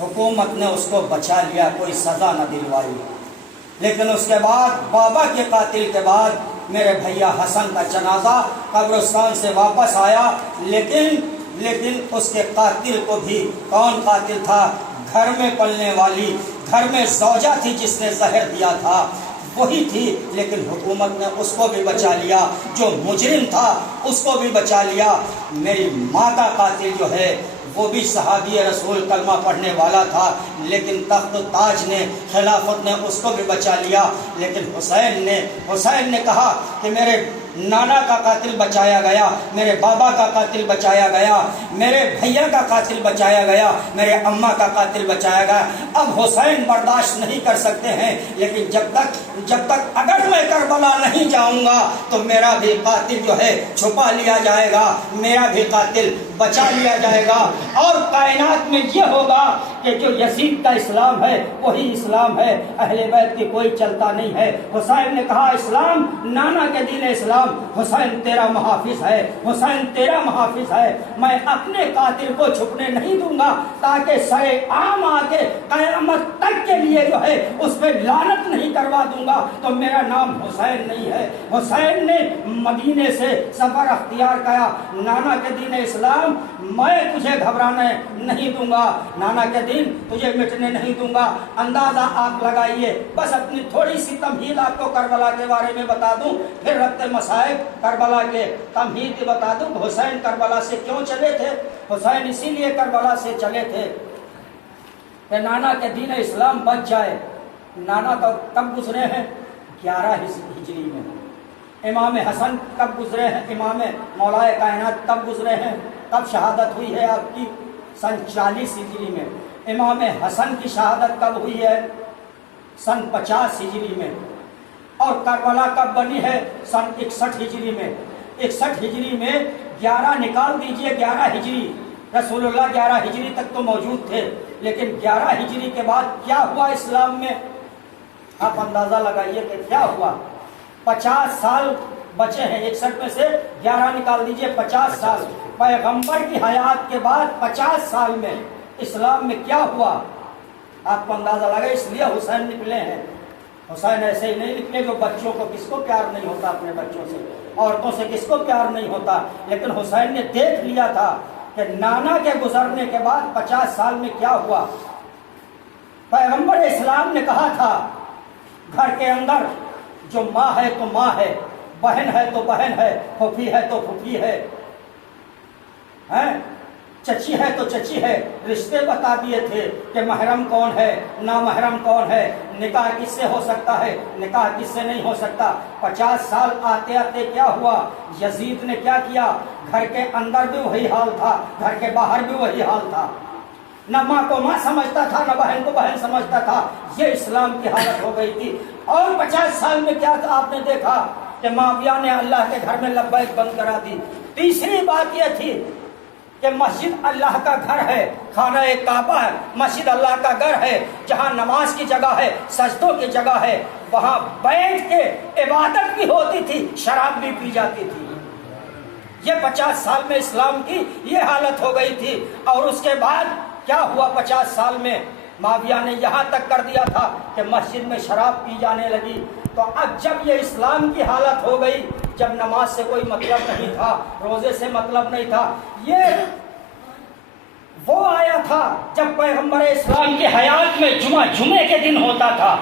حکومت نے اس کو بچا لیا، کوئی سزا نہ دلوائی، لیکن اس کے بعد بابا کے قاتل کے بعد میرے بھیا حسن کا جنازہ قبرستان سے واپس آیا، لیکن اس کے قاتل کو بھی، کون قاتل تھا؟ گھر میں پلنے والی، گھر میں زوجہ تھی جس نے زہر دیا تھا، وہی تھی، لیکن حکومت نے اس کو بھی بچا لیا، جو مجرم تھا اس کو بھی بچا لیا۔ میری ماں کا قاتل جو ہے وہ بھی صحابی رسول کلمہ پڑھنے والا تھا، لیکن تخت و تاج نے، خلافت نے اس کو بھی بچا لیا، لیکن حسین نے کہا کہ میرے نانا کا قاتل بچایا گیا، میرے بابا کا قاتل بچایا گیا، میرے بھیا کا قاتل بچایا گیا، میرے اماں کا قاتل بچایا گیا۔ اب حسین برداشت نہیں کر سکتے ہیں، لیکن جب تک اگر میں کربلا نہیں جاؤں گا تو میرا بھی قاتل جو ہے چھپا لیا جائے گا، میرا بھی قاتل بچا لیا جائے گا، اور کائنات میں یہ ہوگا کہ جو یزید کا اسلام ہے وہی اسلام ہے، اہل بیت کی کوئی چلتا نہیں ہے۔ حسین نے کہا اسلام نانا کے دین اسلام، حسین تیرا محافظ ہے، حسین تیرا محافظ ہے، میں اپنے قاتل کو چھپنے نہیں دوں گا، تاکہ سرے عام آ کے قیامت تک کے لیے جو ہے اس پہ لعنت نہیں کروا دوں گا تو میرا نام حسین نہیں ہے۔ حسین نے مدینے سے سفر اختیار کیا، نانا کے دین اسلام میں تجھے گھبرانے نہیں دوں گا، نانا کے دین تجھے مٹنے نہیں دوں گا۔ اندازہ آپ لگائیے، بس اپنی تھوڑی سی تمہید آپ کو کربلا کے بارے میں بتا دوں، پھر ربط مسائب کربلا کے تمہید بتا دوں۔ حسین کربلا سے کیوں چلے تھے؟ حسین اسی لیے کربلا سے چلے تھے کہ نانا کے دین اسلام بچ جائے۔ نانا کب گزرے ہیں؟ 11 ہجری میں۔ امام حسن کب گزرے ہیں؟ امام مولا کائنات کب گزرے ہیں؟ کب شہادت ہوئی ہے آپ کی؟ سن 40 ہجری میں۔ امام حسن کی شہادت کب ہوئی ہے؟ سن 50 ہجری میں۔ اور کربلا کب بنی ہے؟ سن 61 ہجری میں۔ 61 ہجری میں 11 نکال دیجئے، 11 ہجری، رسول اللہ 11 ہجری تک تو موجود تھے، لیکن 11 ہجری کے بعد کیا ہوا اسلام میں؟ آپ اندازہ لگائیے کہ کیا ہوا۔ 50 سال بچے ہیں، 61 میں سے 11 نکال دیجئے، 50 سال۔ پیغمبر کی حیات کے بعد 50 سال میں اسلام میں کیا ہوا؟ آپ کو اندازہ لگا۔ اس لیے حسین نکلے ہیں۔ حسین ایسے ہی نہیں نکلے جو بچوں کو، کس کو پیار نہیں ہوتا اپنے بچوں سے، عورتوں سے کس کو پیار نہیں ہوتا، لیکن حسین نے دیکھ لیا تھا کہ نانا کے گزرنے کے بعد 50 سال میں کیا ہوا۔ پیغمبر اسلام نے کہا تھا گھر کے اندر جو ماں ہے تو ماں ہے، بہن ہے تو بہن ہے، پھوپھی ہے تو پھوپھی ہے، چچی ہے تو چچی ہے۔ رشتے بتا دیے تھے کہ محرم کون ہے، نامحرم کون ہے، نکاح کس سے ہو سکتا ہے، نکاح کس سے نہیں ہو سکتا۔ 50 سال آتے آتے کیا ہوا؟ یزید نے کیا کیا؟ گھر کے اندر بھی وہی حال تھا، گھر کے باہر بھی وہی حال تھا، نہ ماں کو ماں سمجھتا تھا، نہ بہن کو بہن سمجھتا تھا۔ یہ اسلام کی حالت ہو گئی تھی۔ اور 50 سال میں کیا تھا؟ آپ نے دیکھا کہ معاویہ نے اللہ کے گھر میں لبیک بند کرا دی۔ تیسری بات یہ تھی کہ مسجد اللہ کا گھر ہے، خانہ کعبہ ہے، مسجد اللہ کا گھر ہے، جہاں نماز کی جگہ ہے، سجدوں کی جگہ ہے، وہاں بیٹھ کے عبادت بھی ہوتی تھی، شراب بھی پی جاتی تھی۔ یہ 50 سال میں اسلام کی یہ حالت ہو گئی تھی۔ اور اس کے بعد کیا ہوا 50 سال میں؟ معاویہ نے یہاں تک کر دیا تھا کہ مسجد میں شراب پی جانے لگی۔ تو اب جب یہ اسلام کی حالت ہو گئی، جب نماز سے کوئی مطلب نہیں تھا، روزے سے مطلب نہیں تھا، یہ وہ آیا تھا جب پیغمبر اسلام کی حیات میں جمعے کے دن ہوتا تھا۔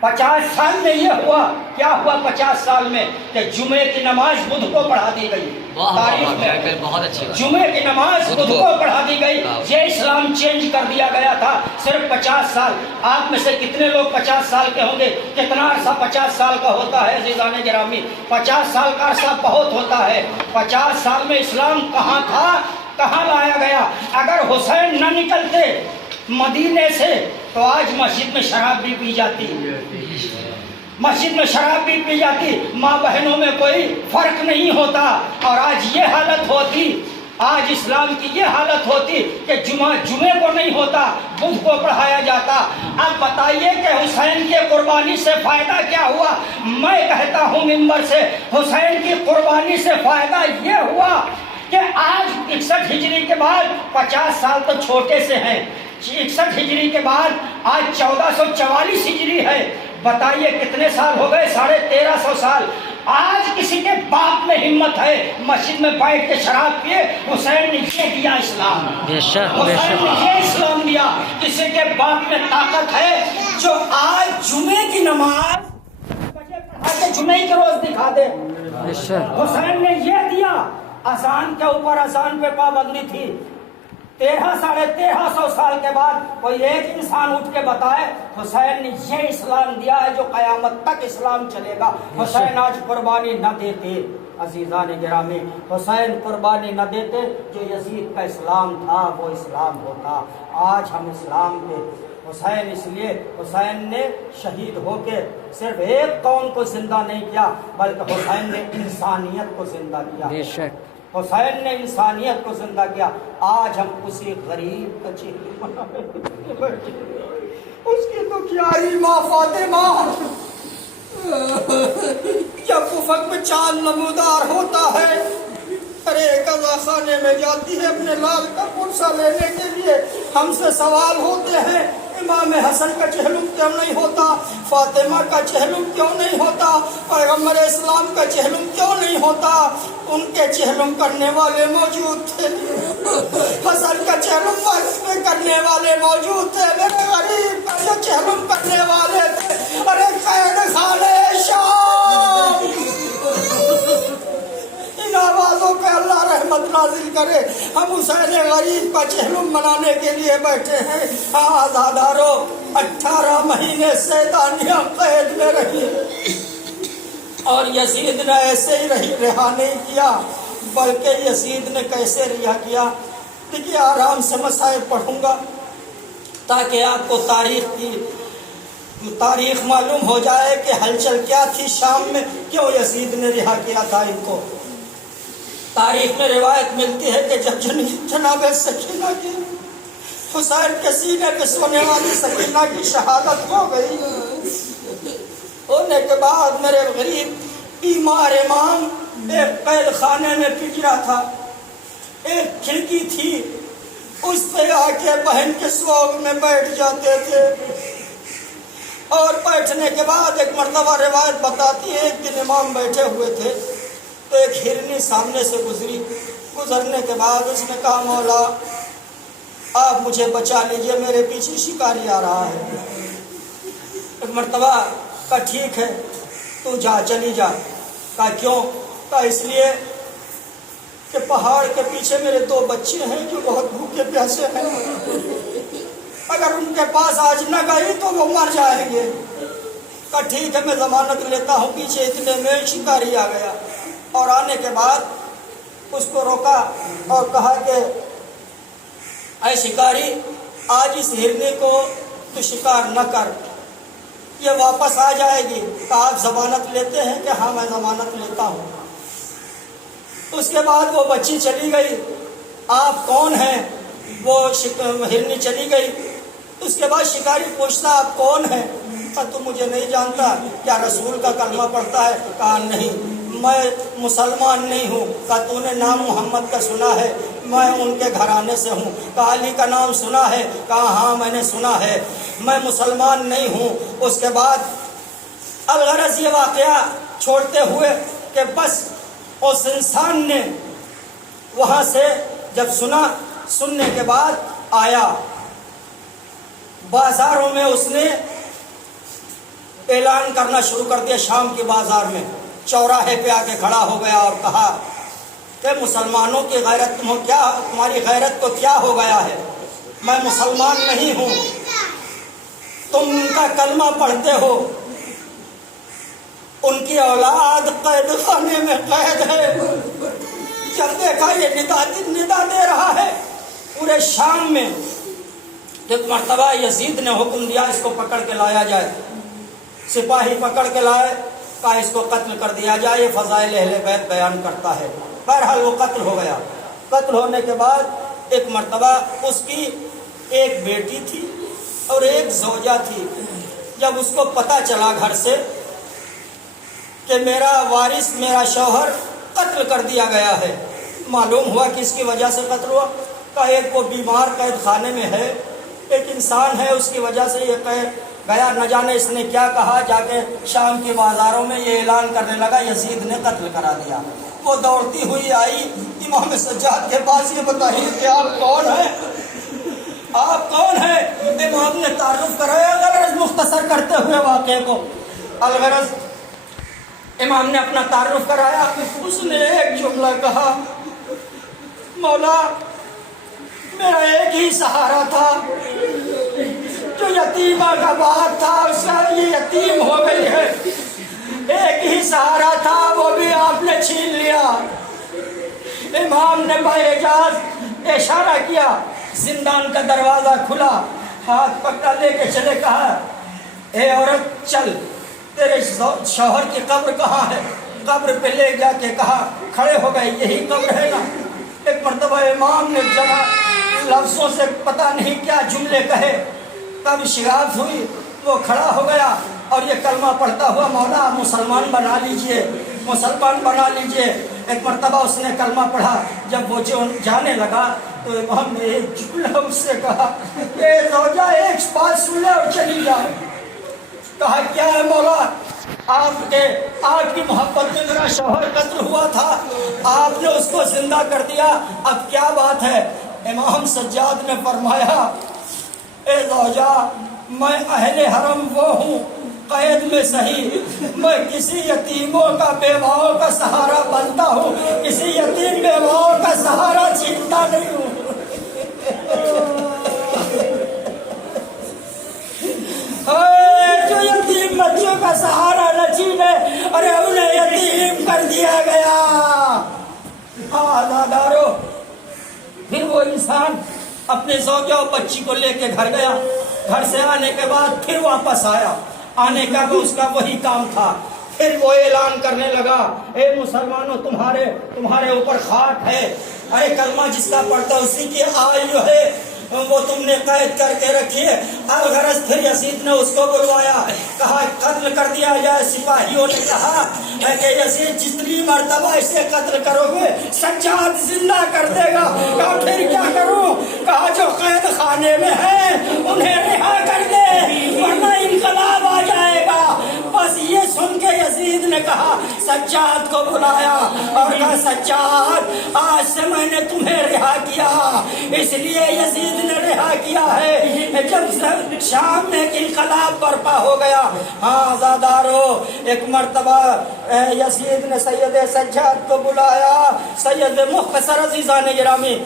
50 سال میں یہ ہوا، کیا ہوا 50 سال میں؟ کہ جمعے کی نماز بدھ کو پڑھا دی گئی۔ تاریخ میں بہت اچھی جمعے کی نماز بدھ کو پڑھا دی گئی۔ یہ اسلام چینج کر دیا گیا تھا صرف 50 سال۔ آپ میں سے کتنے لوگ 50 سال کے ہوں گے؟ کتنا عرصہ 50 سال کا ہوتا ہے عزیزان گرامی؟ 50 سال کا عرصہ بہت ہوتا ہے۔ 50 سال میں اسلام کہاں تھا، کہاں لایا گیا؟ اگر حسین نہ نکلتے مدینے سے تو آج مسجد میں شراب بھی پی جاتی، مسجد میں شراب بھی پی جاتی، ماں بہنوں میں کوئی فرق نہیں ہوتا، اور آج یہ حالت ہوتی، آج اسلام کی یہ حالت ہوتی کہ جمعے کو نہیں ہوتا، بدھ کو پڑھایا جاتا۔ اب بتائیے کہ حسین کی قربانی سے فائدہ کیا ہوا؟ میں کہتا ہوں منبر سے، حسین کی قربانی سے فائدہ یہ ہوا کہ آج 61 ہجری کے بعد 50 سال تو چھوٹے سے ہیں، 61 ہجری کے بعد آج 1444 ہجری ہے. بتائیے کتنے سال ہو گئے؟ 1350 سال. آج کسی کے باپ میں ہمت ہے مسجد میں بیٹھ کے شراب پیے؟ حسین نے یہ دیا اسلام. حسین نے یہ اسلام دیا. کسی کے باپ میں طاقت ہے جو آج جمعے کی نماز پڑھا کے جمعے کے روز دکھا دے؟ حسین نے یہ دیا. اذان کے اوپر اذان پہ پابندی تھی. 1300 سال کے بعد کوئی ایک انسان اٹھ کے بتائے حسین نے یہ اسلام دیا ہے جو قیامت تک اسلام چلے گا. حسین آج قربانی نہ دیتے عزیزان گرامی، حسین قربانی نہ دیتے، جو یزید کا اسلام تھا وہ اسلام ہوتا. آج ہم اسلام کے حسین، اس لیے حسین نے شہید ہو کے صرف ایک قوم کو زندہ نہیں کیا بلکہ حسین نے انسانیت کو زندہ کیا. حسین نے انسانیت کو زندہ کیا. آج ہم کسی غریب کا چہرہ اس کی تو پیاری ماں فاطمہ جب افق میں چاند نمودار ہوتا ہے، ارے قضا خانے میں جاتی ہے اپنے لال کا پرسہ لینے کے لیے. ہم سے سوال ہوتے ہیں امام حسن کا چہلم کیوں نہیں ہوتا؟ فاطمہ کا چہلم کیوں نہیں ہوتا؟ پیغمبر اسلام کا چہلم کیوں نہیں ہوتا؟ ان کے چہلم کرنے والے موجود تھے. حسن کا چہلم وقت میں کرنے والے موجود تھے. میرے غریب کا جو چہلم کرنے والے تھے، ارے قید خانے شام. ان آوازوں پہ اللہ رحمت نازل کرے. ہم حسین غریب کا چہلم منانے کے لیے بیٹھے ہیں. آزادارو 18 مہینے سیدانیاں قید میں رہی اور یزید نے ایسے ہی رہا نہیں کیا، بلکہ یزید نے کیسے رہا کیا؟ دیکھیے آرام سے مسائل پڑھوں گا تاکہ آپ کو تاریخ معلوم ہو جائے کہ ہلچل کیا تھی شام میں، کیوں یزید نے رہا کیا تھا ان کو. تاریخ میں روایت ملتی ہے کہ جب جناب سکینہ کی حسین کے سینے پہ سونے والی سکینہ کی شہادت ہو گئی، ہونے کے بعد میرے غریب بیمار امام ایک قید خانے میں پجرا تھا. ایک کھڑکی تھی، اس پہ آ کے بہن کے سوگ میں بیٹھ جاتے تھے. اور بیٹھنے کے بعد ایک مرتبہ روایت بتاتی ہے ایک دن امام بیٹھے ہوئے تھے تو ایک ہرنی سامنے سے گزری. گزرنے کے بعد اس نے کہا مولا آپ مجھے بچا لیجئے، میرے پیچھے شکاری آ رہا ہے. ایک مرتبہ کہا ٹھیک ہے تو جا، چلی جا. کہا کیوں؟ کہا اس لیے کہ پہاڑ کے پیچھے میرے 2 بچے ہیں جو بہت بھوکے پیاسے ہیں، اگر ان کے پاس آج نہ گئی تو وہ مر جائیں گے. کہا ٹھیک ہے میں ضمانت لیتا ہوں. پیچھے اتنے میں شکاری آ گیا اور آنے کے بعد اس کو روکا اور کہا کہ اے شکاری آج اس ہرنی کو تو شکار نہ کر، یہ واپس آ جائے گی. کہا آپ ضمانت لیتے ہیں؟ کہ ہاں میں ضمانت لیتا ہوں. اس کے بعد وہ بچی چلی گئی. آپ کون ہیں؟ وہ ہرنی چلی گئی. اس کے بعد شکاری پوچھتا آپ کون ہیں؟ کہا تم مجھے نہیں جانتا؟ کیا رسول کا کلمہ پڑھتا ہے؟ کہا نہیں میں مسلمان نہیں ہوں. کہا تو نے نام محمد کا سنا ہے؟ میں ان کے گھرانے سے ہوں. کہا علی کا نام سنا ہے؟ کہا ہاں میں نے سنا ہے. میں مسلمان نہیں ہوں. اس کے بعد الغرض یہ واقعہ چھوڑتے ہوئے کہ بس اس انسان نے وہاں سے جب سننے کے بعد آیا، بازاروں میں اس نے اعلان کرنا شروع کر دیا. شام کے بازار میں چوراہے پہ آ کے کھڑا ہو گیا اور کہا کہ مسلمانوں کی غیرت تمہاری غیرت کو کیا ہو گیا ہے؟ میں مسلمان نہیں ہوں، تم ان کا کلمہ پڑھتے ہو، ان کی اولاد قید خانے میں قید ہے. جب دیکھا یہ ندا دے رہا ہے پورے شام میں، ایک مرتبہ یزید نے حکم دیا اس کو پکڑ کے لایا جائے. سپاہی پکڑ کے لائے، کہا اس کو قتل کر دیا جائے، یہ فضائل اہل بیت بیان کرتا ہے. بہرحال وہ قتل ہو گیا. قتل ہونے کے بعد ایک مرتبہ اس کی ایک بیٹی تھی اور ایک زوجہ تھی. جب اس کو پتہ چلا گھر سے کہ میرا وارث میرا شوہر قتل کر دیا گیا ہے، معلوم ہوا کہ اس کی وجہ سے قتل ہوا. کہ ایک وہ بیمار قید خانے میں ہے ایک انسان ہے، اس کی وجہ سے یہ گیا، نہ جانے اس نے کیا کہا، جا کے شام کے بازاروں میں یہ اعلان کرنے لگا یزید نے قتل کرا دیا۔ وہ دوڑتی ہوئی آئی امام سجاد کے پاس، یہ بتائیے کہ آپ کون ہیں، آپ کون ہیں؟ امام نے تعارف کرایا، الغرض مختصر کرتے ہوئے واقعے کو، الغرض امام نے اپنا تعارف کرایا۔ اس نے ایک جملہ کہا، مولا میرا ایک ہی سہارا تھا، جو یتیمہ کا باپ تھا اس کا یہ یتیم ہو گئی ہے، ایک ہی سہارا تھا وہ بھی آپ نے چھین لیا۔ امام نے باعجاز اشارہ کیا، زندان کا دروازہ کھلا، ہاتھ پکڑا لے کے چلے، کہا اے عورت چل، تیرے شوہر کی قبر کہاں ہے؟ قبر پہ لے جا کے کہا، کھڑے ہو گئے، یہی قبر ہے نا؟ ایک مرتبہ امام نے جگہ لفظوں سے پتہ نہیں کیا جملے کہے، تب شگاف ہوئی، وہ کھڑا ہو گیا اور یہ کلمہ پڑھتا ہوا، مولا مسلمان بنا لیجئے، مسلمان بنا لیجئے۔ ایک مرتبہ اس نے کلمہ پڑھا، جب وہ جانے لگا تو امام نے ایک جملہ اس سے کہا، اے زوجہ ایک بات سن لے اور چلی جا۔ کہا کیا ہے مولا؟ آپ کی محبت میں میرا شوہر قتل ہوا تھا، آپ نے اس کو زندہ کر دیا، اب کیا بات ہے؟ امام سجاد نے فرمایا، اے زوجہ میں اہل حرم وہ ہوں، قید میں صحیح، میں کسی یتیموں کا بیواؤں کا سہارا بنتا ہوں، کسی یتیم بیواؤں کا سہارا چھینتا نہیں ہوں۔ جو یتیم بچوں کا سہارا نہ چھینے، ارے انہیں یتیم کر دیا گیا۔ آزادارو، پھر وہ انسان اپنے زوجہ اور بچی کو لے کے گھر گیا، گھر سے آنے کے بعد پھر واپس آیا، آنے کا بھی اس کا وہی کام تھا، پھر وہ اعلان کرنے لگا، اے مسلمانوں تمہارے اوپر خاک ہے، اے کلمہ جس کا پڑھتا اسی کی آیو ہے، وہ تم نے قید کر کے رکھی ہے۔ الغرض پھر یزید نے اس کو بلوایا، کہا قتل کر دیا جائے۔ سپاہیوں نے کہا کہ یزید جتنی مرتبہ اسے قتل کرو گے سجاد زندہ کر دے گا۔ کہا پھر کیا کروں؟ کہا جو قید خانے میں ہیں انہیں رہا کر دے ورنہ انقلاب آ جائے گا۔ بس یہ سن کے یزید نے کہا، سجاد کو بلایا اور کہا سجاد آج سے میں نے تمہیں رہا کیا، اس لیے یزید نے رہا کیا ہے۔ جب شام میں انقلاب برپا ہو گیا، ہاں زادارو، ایک مرتبہ یزید نے سید سجاد کو بلایا، سید مختصر عزیزان گرامی،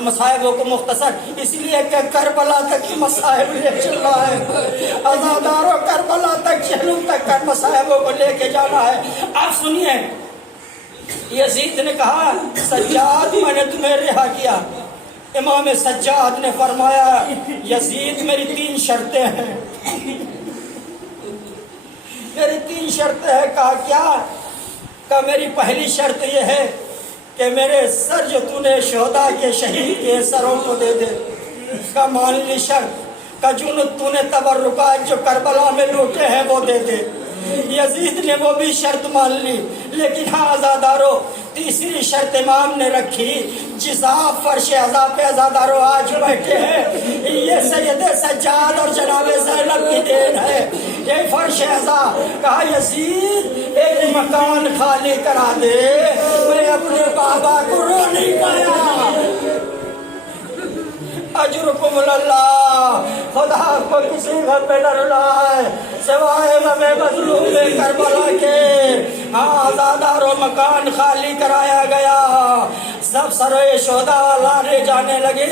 مصائبوں کو مختصر اس لیے کہ کربلا تک کی مصائب لے چل رہا ہے، آزادارو کربلا تک جہنم تک کر مصائبوں کو لے کے جانا ہے۔ آپ سنیے، یزید نے کہا سجاد میں نے تمہیں رہا کیا۔ امام سجاد نے فرمایا یزید میری 3 شرطیں ہیں، میری 3 شرطیں ہیں۔ کہا کیا؟ کہا میری پہلی شرط یہ ہے کہ میرے سر جو تو نے شہداء کے شہید کے سروں کو دے دے۔ کہا مان لی شرط۔ کہا جو تو نے تبرکات جو کربلا میں لوٹے ہیں وہ دے دے۔ یزید نے وہ بھی شرط مان لی، لیکن ہاں آزادارو، تیسری شرط امام نے رکھی، جس آپ فرش عزا پہ آزادارو آج بیٹھے ہیں یہ سید سجاد اور جناب زینب کی دین ہے، یہ فرش عزا۔ کہا یزید ایک مکان خالی کرا دے، میں اپنے بابا کو رو نہیں پایا۔ اجرکم اللہ، خدا کو کسی غم میں نہ رلائے سوائے غم مظلوم کربلا کے۔ آزادارو مکان خالی کرایا گیا، سب سروے شہداء لانے جانے لگے،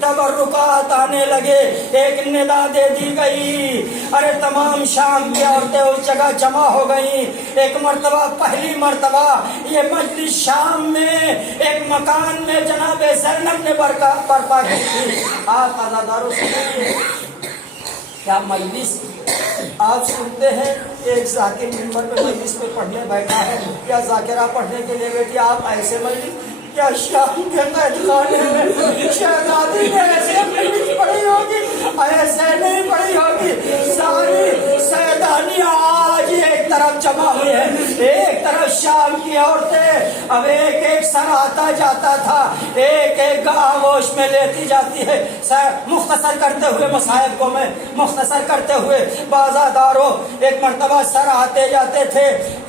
تبرکات آنے لگے، ایک ندا دے دی گئی، ارے تمام شام کی عورتیں اس جگہ جمع ہو گئیں۔ ایک مرتبہ، پہلی مرتبہ یہ مجلس شام میں ایک مکان میں جناب زینب نے برپا کی تھی۔ آپ آزاداروں سنیے، کیا مجلس آپ سنتے ہیں ایک ذاکر منبر پہ مجلس میں پڑھنے بیٹھا ہے یا ذاکرہ پڑھنے کے لیے بیٹھی، آپ ایسے مجلس کیا شام کے قید خانے میں شہزادی نے ایسے مجلس پڑھی ہوگی؟ ایسے نہیں پڑھی ہوگی۔ ساری سیدانی آج ایک طرف جمع ہوئی ہے، ایک طرف شام کی عورتیں اب ایک ایک سر آتا جاتا تھا، ایک ایک آغوش میں لیتی جاتی ہے۔ مختصر کرتے ہوئے مصائب کو میں مختصر کرتے ہوئے بازاداروں، ایک مرتبہ سر آتے جاتے تھے،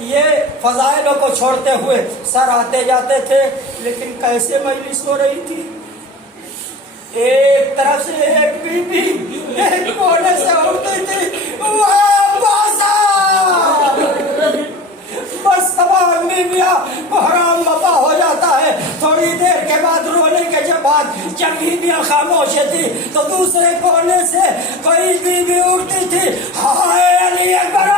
یہ فضائلوں کو چھوڑتے ہوئے سر آتے جاتے تھے، لیکن کیسے مجلس ہو رہی تھی، ایک طرف سے ایک بی بی ایک کونے سے اٹھتی تھی، بس تمام بیویاں کو حرام مپا ہو جاتا ہے۔ تھوڑی دیر کے بعد رونے کے جب بیویاں خاموش تھی تو دوسرے کونے سے کوئی بیوی اٹھتی تھی، ہائے علی اکبر،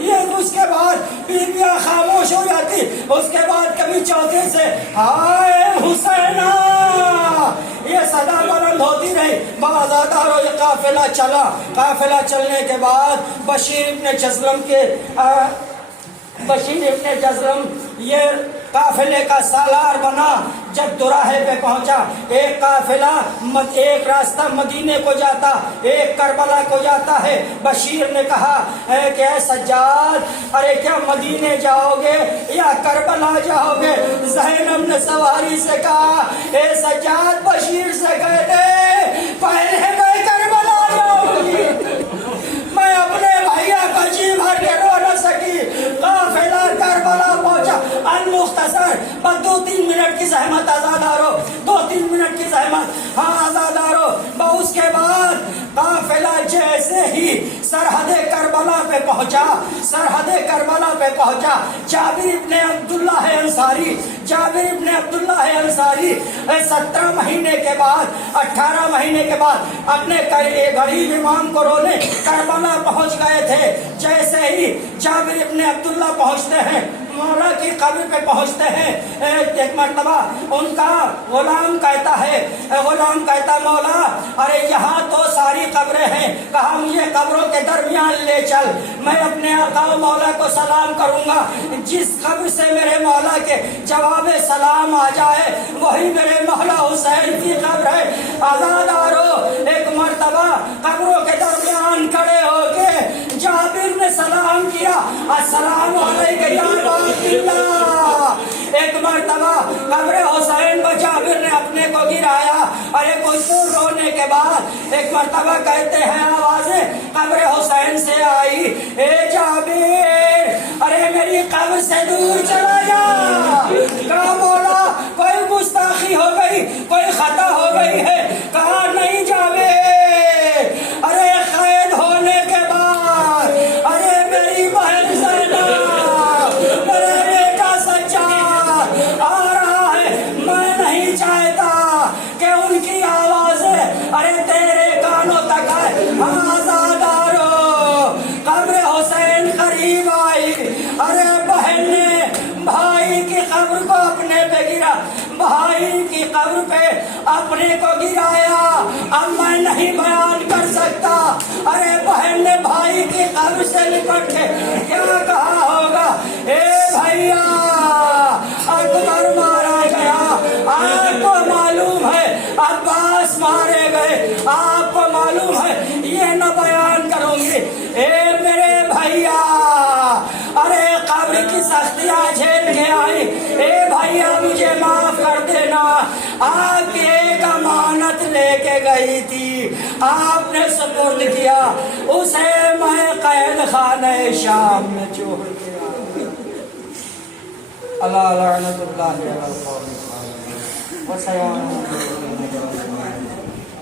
یہ اس کے بعد بیویاں خاموش ہو جاتی، اس کے بعد کبھی چوتھے سے ہائے حسینہ، یہ صدا بلند ہوتی رہی۔ بازاداروں یہ قافلہ چلا، قافلہ چلنے کے بعد بشیر ابن جزرم یہ قافلے کا سالار بنا۔ جب دوراہے پہ پہنچا، ایک قافلہ ایک راستہ مدینے کو جاتا، ایک کربلا کو جاتا ہے۔ بشیر نے کہا کہ اے سجاد، ارے کیا مدینے جاؤ گے یا کربلا جاؤ گے؟ زینب نے سواری سے کہا اے سجاد، بشیر سے کہہ دے پہلے میں کربلا جاؤں گی، میں اپنے بھیا کو جی بھر کے رو نہ سکی۔ قافلہ کربلا پہنچا، المختصر بس 2-3 منٹ کی زحمت آزادارو، 2-3 منٹ کی زحمت، ہاں آزادارو۔ اس کے بعد قافلہ جیسے ہی سرحد کربلا پہ پہنچا، سرحد کربلا پہ پہنچا، جابر ابن عبداللہ انصاری 17 مہینے کے بعد 18 مہینے کے بعد اپنے غریب امام کو رونے کربلا پہنچ گئے تھے۔ جیسے ہی جابر ابن عبداللہ پہنچتے ہیں، مولا کی قبر پہ پہنچتے ہیں، ایک مرتبہ ان کا غلام کہتا مولا ارے یہاں تو ساری قبریں ہیں، کہا مجھے قبروں کے درمیان لے چل، میں اپنے آقا و مولا کو سلام کروں گا، جس قبر سے میرے مولا کے جواب سلام آ جائے وہی میرے مولا حسین کی قبر ہے۔ آزادارو، ایک مرتبہ قبروں کے درمیان کھڑے ہو کے جابر نے سلام کیا، السلام علیکم یا رسول اللہ۔ ایک مرتبہ قبر حسین کو جابر نے اپنے کو گرایا، ارے کچھ دور رونے کے بعد ایک مرتبہ کہتے ہیں آوازیں قبر حسین سے آئی، اے جابر ارے میری قبر سے دور چلا جا۔ کہا مولا کوئی گستاخی ہو گئی، کوئی خطا ہو گئی ہے؟ کہا نہیں جابر، ارے قید ہونے کے بعد ارے میری بہن زینب، میرا بیٹا سجاد آ رہا ہے، میں نہیں چاہتا کہ ان کی آوازیں ارے تیرے کانوں تک آئے۔ آزادارو، قبر حسین قریب آئی، ارے بہن نے بھائی کی قبر کو اپنے پہ گرا، بھائی کی قبر پہ اپنے کو گرایا۔ اب میں نہیں بیان کر سکتا، ارے بہن نے بھائی کی قبر سے لپٹ کے کیا کہا ہوگا، اے بھیا اکبر مارا گیا، آپ کو معلوم ہے عباس مارے گئے، آپ کو معلوم ہے، یہ نہ بیان کروں گی۔ اے میرے بھیا، ارے قبر کی سختیاں جھیل کے آئی، اے بھیا مجھے معاف کر دینا، آپ کی ایک امانت لے کے گئی تھی، آپ نے سپرد کیا، اسے میں قید خانہ شام میں چھوڑ دیا۔ اللہ لعنت اللہ علی القوم الظالمین۔